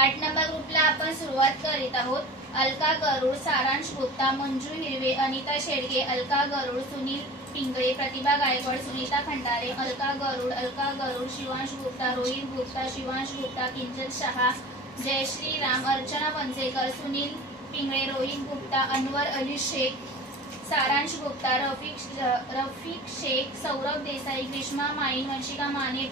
8 number ग्रुपला आपण सुरुवात करीत आहोत। अलका गरुड, सारांश गुप्ता, मंजू हिरवे, अनिता शेडगे, अलका गरुड, सुनील पिंगळे, प्रतिभा गायकवाड, सुनीता खंडारे, अलका गरुड, शिवांश गुप्ता, रोहित गुप्ता, शिवांश गुप्ता, किंजल शहा, जयश्री राम, अर्चना पंचेकर, सुनील पिंगळे, रोहित गुप्ता, अनवर अली शेख, सारांश गुप्ता, रफिक शेख, सौरभ देसाई, ग्रीष्मा माईन, वंशिका माने,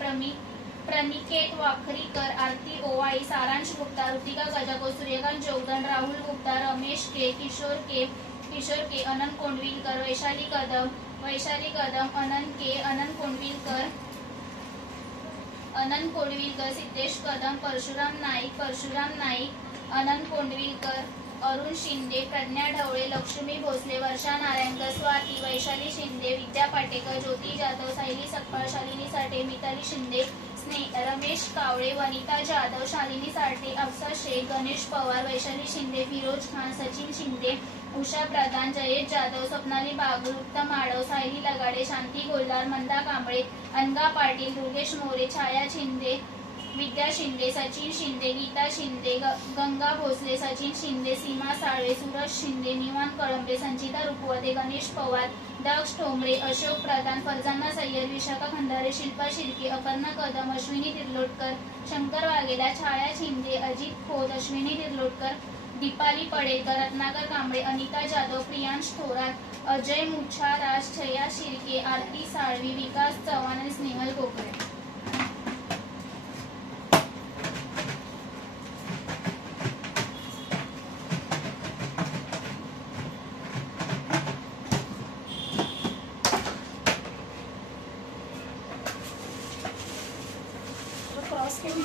प्रनिकेत वाखरीकर, आरती ओवाई, सारांश गुप्ता, ऋतिका गजाको, सूर्यकांत जोगदंड, राहुल गुप्ता, रमेश के, किशोर के, अनंत कोंडविलकर, वैशाली कदम, अनंत कोंडविलकर, सिद्धेश कदम, परशुराम नाईक, अनंत कोंडविलकर, अरुण शिंदे, प्रज्ञा ढवळे, लक्ष्मी भोसले, वर्षा नारायणकर, स्वाती, वैशाली शिंदे, विद्या पाटेकर, ज्योती जाधव, सायली सकपाळ, शालिनी साठे, मिताली शिंदे, रमेश कावळे, वनिता जाधव, शालिनी साठे, अफसा शेख, गणेश पवार, वैशाली शिंदे, फिरोज खान, सचिन शिंदे, उषा प्रधान, जयेश जाधव, स्वप्नाली बागुल, उत्तम आडव, सायली लगाडे, शांती गोल्हार, मंदा कांबळे, अनगा पाटील, दुर्गेश मोरे, छाया शिंदे, विद्या शिंदे, सचिन शिंदे, गीता शिंदे, गंगा भोसले, सचिन शिंदे, सीमा साळवे, सूरज शिंदे, निवान कळंबे, संचिता रुपवते, गणेश पवार, दक्ष ठोंबरे, अशोक प्रधान, फरजाना सय्यद, विशाखा खंडारे, शिल्पा शिर्के, अपर्णा कदम, अश्विनी तिर्लोटकर, शंकर वाघेला, छाया शिंदे, अजित खोत, अश्विनी तिर्लोटकर, दीपाली पडेकर, रत्नाकर कांबळे, अनिता जाधव, प्रियांश थोरात, अजय मुच्छा, राज, छया शिर्के, आरती साळवी, विकास चव्हाण आणि स्नेहल कोकरे।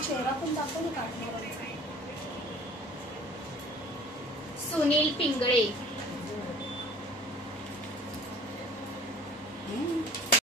चेहरा पण दाखव ना काढणार। सुनील पिंगळे,